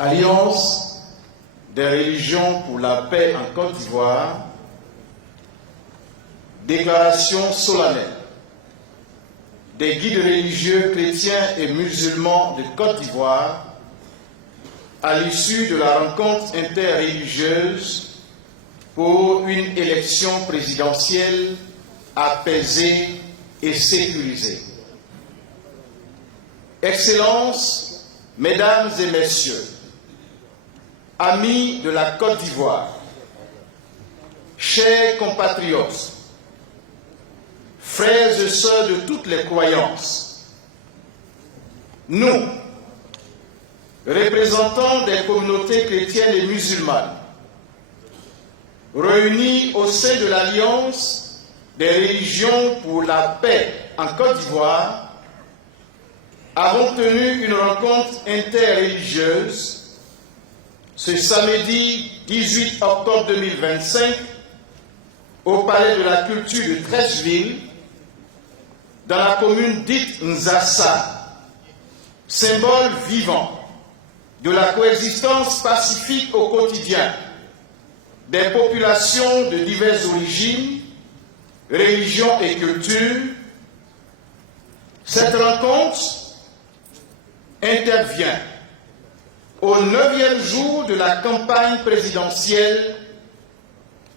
Alliance des religions pour la paix en Côte d'Ivoire, déclaration solennelle des guides religieux chrétiens et musulmans de Côte d'Ivoire à l'issue de la rencontre interreligieuse pour une élection présidentielle apaisée et sécurisée. Excellences, Mesdames et Messieurs, amis de la Côte d'Ivoire, chers compatriotes, frères et sœurs de toutes les croyances, nous, représentants des communautés chrétiennes et musulmanes, réunis au sein de l'Alliance des religions pour la paix en Côte d'Ivoire, avons tenu une rencontre interreligieuse ce samedi 18 octobre 2025 au Palais de la Culture de Treichville, dans la commune dite Nzassa, symbole vivant de la coexistence pacifique au quotidien des populations de diverses origines, religions et cultures. Cette rencontre intervient au 9e jour de la campagne présidentielle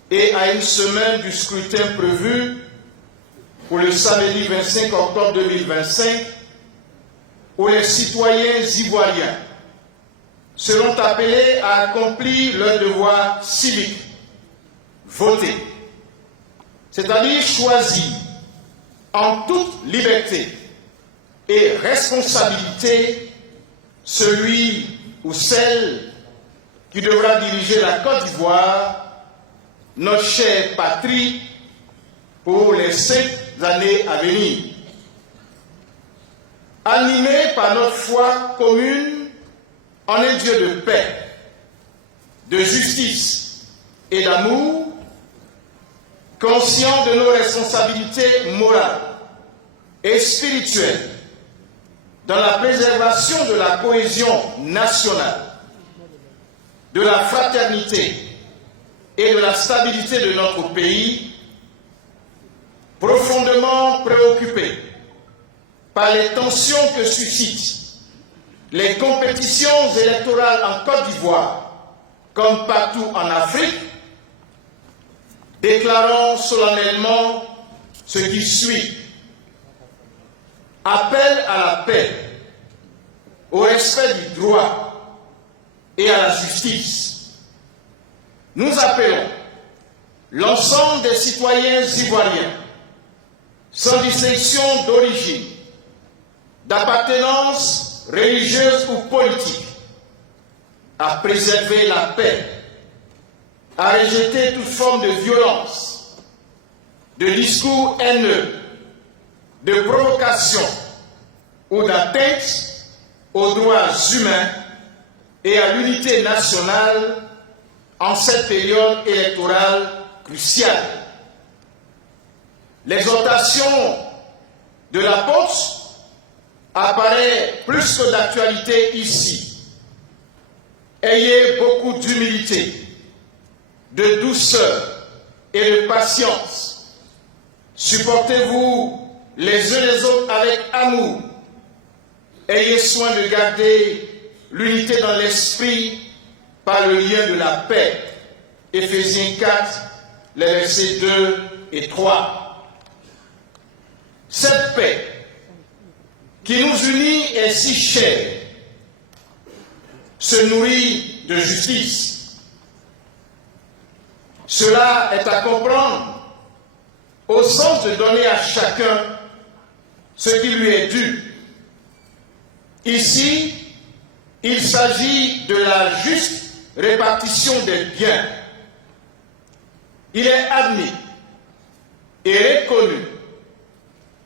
et à une semaine du scrutin prévu pour le samedi 25 octobre 2025, où les citoyens ivoiriens seront appelés à accomplir leur devoir civique, voter, c'est-à-dire choisir en toute liberté et responsabilité celui ou celle qui devra diriger la Côte d'Ivoire, notre chère patrie, pour les 5 années à venir. Animés par notre foi commune en un Dieu de paix, de justice et d'amour, conscients de nos responsabilités morales et spirituelles dans la préservation de la cohésion nationale, de la fraternité et de la stabilité de notre pays, profondément préoccupés par les tensions que suscitent les compétitions électorales en Côte d'Ivoire, comme partout en Afrique, déclarons solennellement ce qui suit. Appel à la paix, au respect du droit et à la justice. Nous appelons l'ensemble des citoyens ivoiriens, sans distinction d'origine, d'appartenance religieuse ou politique, à préserver la paix, à rejeter toute forme de violence, de discours haineux, de provocation ou d'atteinte aux droits humains et à l'unité nationale en cette période électorale cruciale. L'exhortation de l'apôtre apparaît plus que d'actualité ici. Ayez beaucoup d'humilité, de douceur et de patience. Supportez-vous les uns les autres avec amour. Ayez soin de garder l'unité dans l'esprit par le lien de la paix. Éphésiens 4, les versets 2 et 3. Cette paix qui nous unit est si chère, se nourrit de justice. Cela est à comprendre au sens de donner à chacun ce qui lui est dû. Ici, il s'agit de la juste répartition des biens. Il est admis et reconnu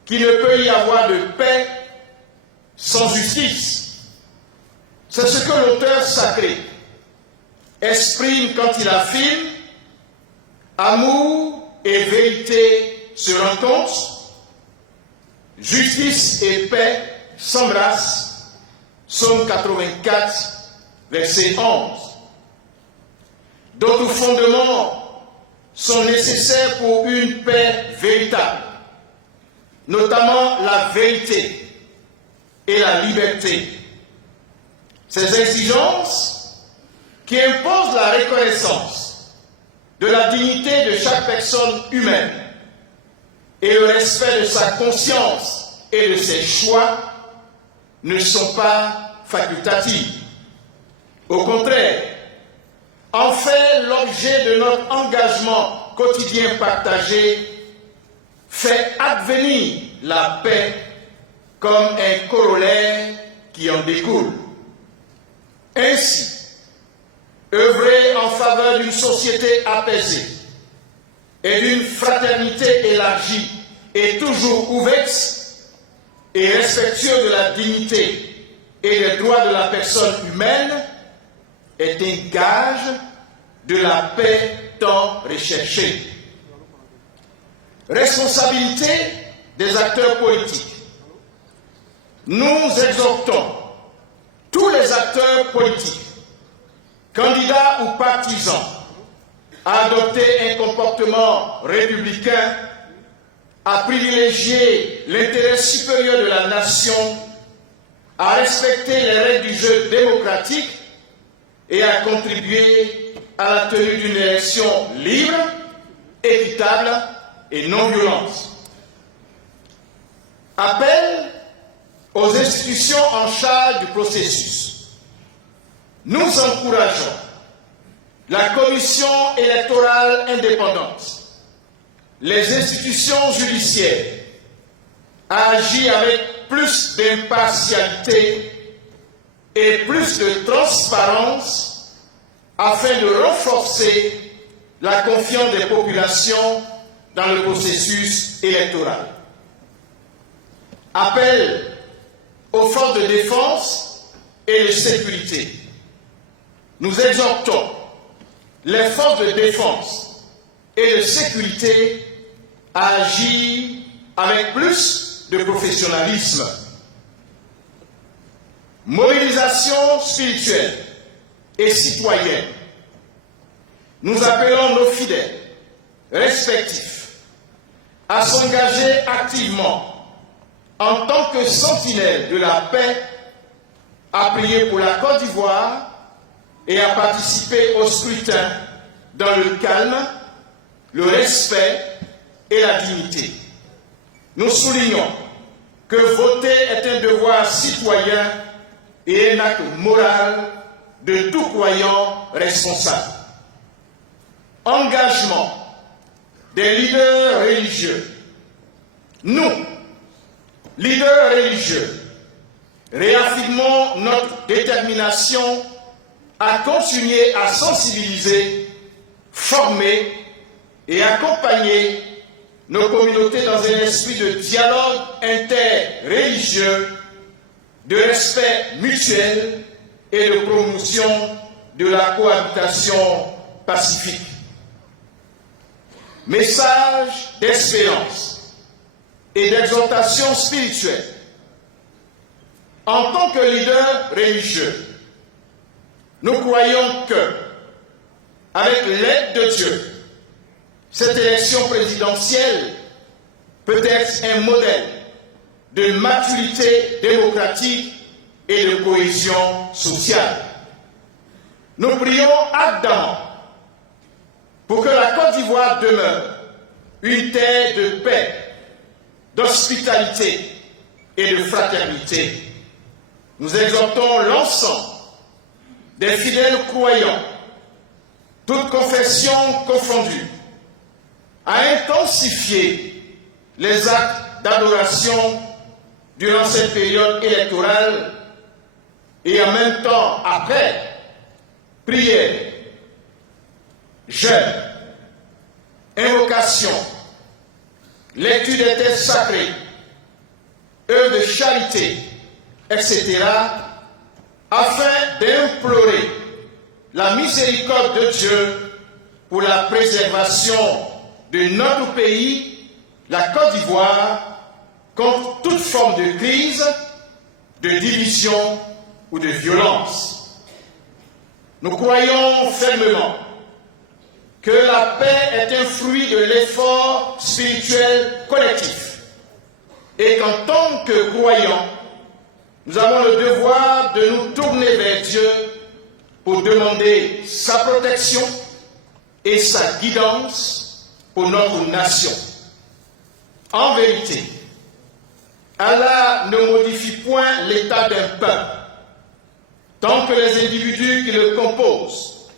qu'il ne peut y avoir de paix sans justice. C'est ce que l'auteur sacré exprime quand il affirme « Amour et vérité se rencontrent, justice et paix s'embrassent » Psaume 84, verset 11. D'autres fondements sont nécessaires pour une paix véritable, notamment la vérité et la liberté. Ces exigences qui imposent la reconnaissance de la dignité de chaque personne humaine et le respect de sa conscience et de ses choix ne sont pas facultatives. Au contraire, en fait l'objet de notre engagement quotidien partagé, fait advenir la paix comme un corollaire qui en découle. Ainsi, œuvrer en faveur d'une société apaisée et d'une fraternité élargie et toujours ouverte et respectueux de la dignité et des droits de la personne humaine est un gage de la paix tant recherchée. Responsabilité des acteurs politiques. Nous exhortons tous les acteurs politiques, candidats ou partisans, à adopter un comportement républicain, à privilégier l'intérêt supérieur de la nation, à respecter les règles du jeu démocratique et à contribuer à la tenue d'une élection libre, équitable et non violente. Appel aux institutions en charge du processus. Nous encourageons la Commission électorale indépendante, les institutions judiciaires à agir avec plus d'impartialité et plus de transparence afin de renforcer la confiance des populations dans le processus électoral. Appel aux forces de défense et de sécurité. Nous exhortons les forces de défense et de sécurité à agir avec plus de professionnalisme. Mobilisation spirituelle et citoyenne. Nous appelons nos fidèles respectifs à s'engager activement en tant que sentinelles de la paix, à prier pour la Côte d'Ivoire et à participer au scrutin dans le calme, le respect et la dignité. Nous soulignons que voter est un devoir citoyen et un acte moral de tout croyant responsable. Engagement des leaders religieux. Nous, leaders religieux, réaffirmons notre détermination à continuer à sensibiliser, former et accompagner nos communautés dans un esprit de dialogue interreligieux, de respect mutuel et de promotion de la cohabitation pacifique. Message d'espérance et d'exhortation spirituelle. En tant que leader religieux, nous croyons que, avec l'aide de Dieu, cette élection présidentielle peut être un modèle de maturité démocratique et de cohésion sociale. Nous prions ardemment pour que la Côte d'Ivoire demeure une terre de paix, d'hospitalité et de fraternité. Nous exhortons l'ensemble des fidèles croyants, toutes confessions confondues, à intensifier les actes d'adoration durant cette période électorale et en même temps après, prière, jeûne, invocation, lecture des textes sacrés, œuvres de charité, etc., afin d'implorer la miséricorde de Dieu pour la préservation de notre pays, la Côte d'Ivoire, contre toute forme de crise, de division ou de violence. Nous croyons fermement que la paix est un fruit de l'effort spirituel collectif et qu'en tant que croyants, nous avons le devoir de nous tourner vers Dieu pour demander sa protection et sa guidance pour notre nation. En vérité, Allah ne modifie point l'état d'un peuple tant que les individus qui le composent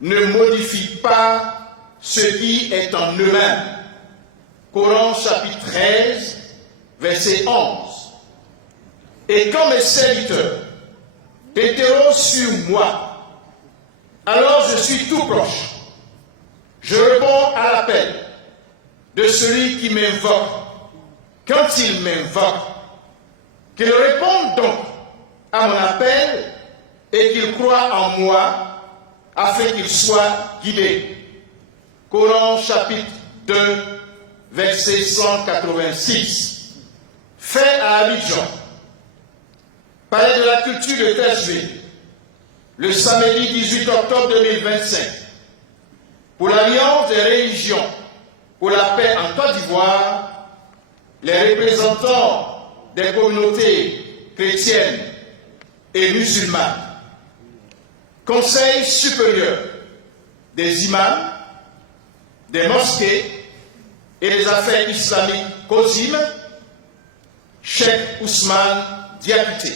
ne modifient pas ce qui est en eux-mêmes. Coran chapitre 13, verset 11. Et quand mes serviteurs t'interrogent sur moi, alors je suis tout proche. Je réponds à l'appel de celui qui m'invoque. Quand il m'invoque, qu'il réponde donc à mon appel et qu'il croit en moi afin qu'il soit guidé. Coran chapitre 2, verset 186. Fait à Abidjan, palais de la culture de Teshville, le samedi 18 octobre 2025, pour l'Alliance des religions pour la paix en Côte d'Ivoire, les représentants des communautés chrétiennes et musulmanes, Conseil supérieur des imams, des mosquées et des affaires islamiques COSIM, Cheikh Ousmane Diakité,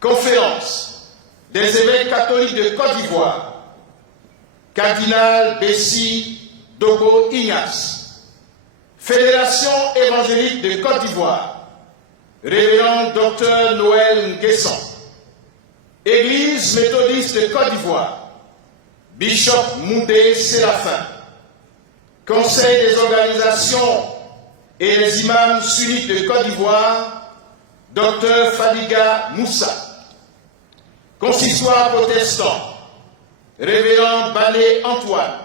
Conférence des évêques catholiques de Côte d'Ivoire, Cardinal Bessi Dogo Ignace, Fédération évangélique de Côte d'Ivoire, Révérend Dr Noël Nguesson, Église méthodiste de Côte d'Ivoire, Bishop Moudé Séraphin, Conseil des organisations et les imams sunnites de Côte d'Ivoire, Dr Fadiga Moussa, Consistoire protestant, Révérend Bané Antoine,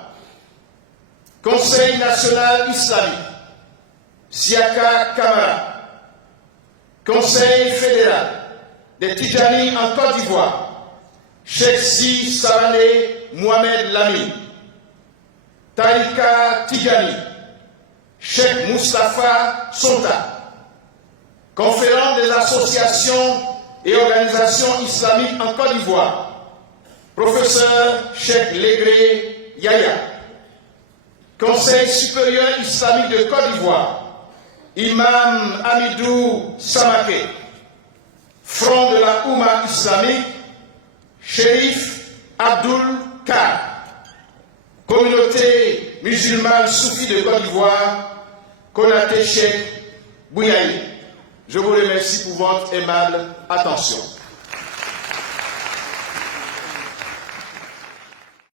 Conseil national islamique, Siaka Kamara, Conseil fédéral des Tidjani en Côte d'Ivoire, Cheikh Si Savané Mohamed Lamine, Tarika Tidjani, Cheikh Moustapha Sonta, Conférence des associations et organisations islamiques en Côte d'Ivoire, Professeur Cheikh Legré Yaya, Conseil supérieur islamique de Côte d'Ivoire, Imam Amidou Samake, Front de la Oumma islamique, Chérif Abdul Kar, Communauté musulmane soufie de Côte d'Ivoire, Konaté Cheikh Bouyaï. Je vous remercie pour votre aimable attention.